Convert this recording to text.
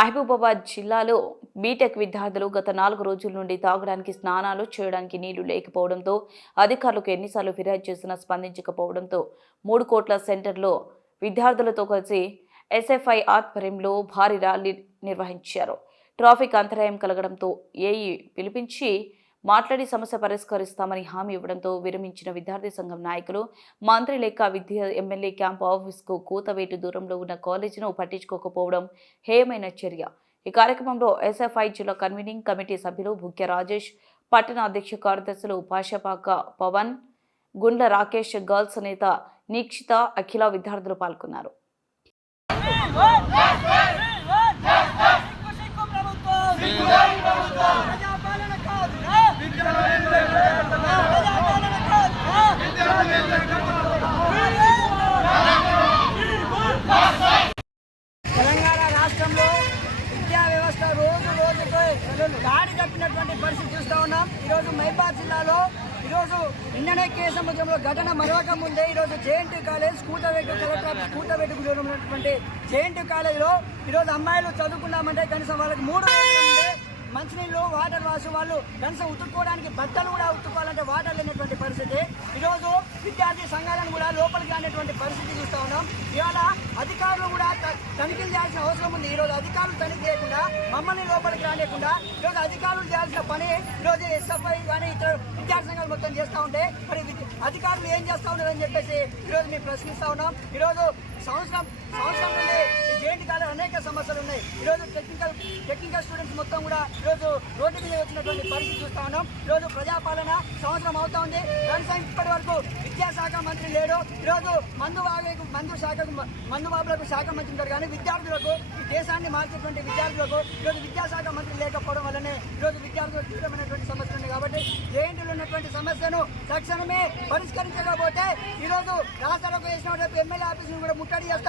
మహబూబాబాద్ జిల్లాలో బీటెక్ విద్యార్థులు గత 4 రోజుల నుండి తాగడానికి, స్నానాలు చేయడానికి నీళ్లు లేకపోవడంతో అధికారులకు ఎన్నిసార్లు ఫిర్యాదు చేసినా స్పందించకపోవడంతో 3 కోట్ల సెంటర్లో విద్యార్థులతో కలిసి ఎస్ఎఫ్ఐ ఆధ్వర్యంలో భారీ ర్యాలీ నిర్వహించారు. ట్రాఫిక్ అంతరాయం కలగడంతో ఏఈ పిలిపించి మాట్లాడి సమస్య పరిష్కరిస్తామని హామీ ఇవ్వడంతో విరమించిన విద్యార్థి సంఘం నాయకులు మంత్రి లేక విద్యా ఎమ్మెల్యే క్యాంప్ ఆఫీస్కు కూతవేటు దూరంలో ఉన్న కాలేజీను పట్టించుకోకపోవడం హేయమైన చర్య. ఈ కార్యక్రమంలో ఎస్ఎఫ్ఐ జిల్లా కన్వీనింగ్ కమిటీ సభ్యులు భుక్య రాజేష్, పట్టణ అధ్యక్ష కార్యదర్శులు పాషపాక పవన్, గుండ్ల రాకేష్, గర్ల్స్ నేత నిక్షిత, అఖిల విద్యార్థులు పాల్గొన్నారు. తెలంగాణ రాష్ట్రంలో విద్యా వ్యవస్థ రోజు రోజుకు దాడి తప్పినటువంటి పరిస్థితి చూస్తూ ఉన్నాం. ఈరోజు మహబూబాబాద్ జిల్లాలో ఈరోజు నిన్ననే కేసముద్రంలో ఘటన మరొక ముందే ఈరోజు జేఎన్టీ కాలేజ్ కూతవేటు కలెక్టర్ కూతవేటుకు ఉన్నటువంటి జేఎన్టీ కాలేజ్లో ఈరోజు అమ్మాయిలు చదువుకున్నామంటే కనీసం వాళ్ళకి 3 రోజుల నుండి మంచినీళ్ళు, వాటర్ వాష్, వాళ్ళు కనీసం ఉతుక్కోవడానికి బట్టలు కూడా ఉతుక్కోవాలంటే వాటర్ లేనటువంటి పరిస్థితి. ఈరోజు విద్యార్థి సంఘాలను కూడా లోపలికి రానటువంటి పరిస్థితి చూస్తూ ఉన్నాం. ఇవాళ అధికారులు కూడా తనిఖీలు చేయాల్సిన అవసరం ఉంది. ఈరోజు అధికారులు తనిఖీ చేయకుండా మమ్మల్ని లోపలికి రానియకుండా ఈరోజు అధికారులు చేయాల్సిన పని ఈరోజు ఎస్ఎఫ్ఐ కానీ ఇతర విద్యార్థి సంఘాలు మొత్తం చేస్తూ ఉంటే మరి అధికారులు ఏం చేస్తూ ఉన్నారని చెప్పేసి ఈరోజు మేము ప్రశ్నిస్తూ ఉన్నాం. ఈరోజు సంవత్సరం నుండి జేఎన్టీ కాలేజ్ అనేక సమస్యలు ఉన్నాయి. ఈరోజు టెక్నికల్ స్టూడెంట్స్ మొత్తం కూడా ఈరోజు రోడ్డు మీద వచ్చినటువంటి పరిస్థితి చూస్తా ఉన్నాం. ఈరోజు ప్రజాపాలన సంవత్సరం అవుతా ఉంది. కనీసం ఇప్పటి వరకు విద్యాశాఖ మంత్రి లేడు. ఈరోజు మందు బాబులకు శాఖ మంత్రి ఉంటారు కానీ విద్యార్థులకు, ఈ దేశాన్ని మార్చేటువంటి విద్యార్థులకు ఈరోజు విద్యాశాఖ మంత్రి లేకపోవడం వల్లనే ఈరోజు విద్యార్థులకు తీవ్రమైనటువంటి సమస్యలు ఉన్నాయి. కాబట్టి జేఎన్టీలో ఉన్నటువంటి సమస్యను తక్షణమే పరిష్కరించకపోతే ఈరోజు రాష్ట్రాలకు వేసిన ఎమ్మెల్యే ఆఫీసును కూడా ముట్టడి చేస్తారు.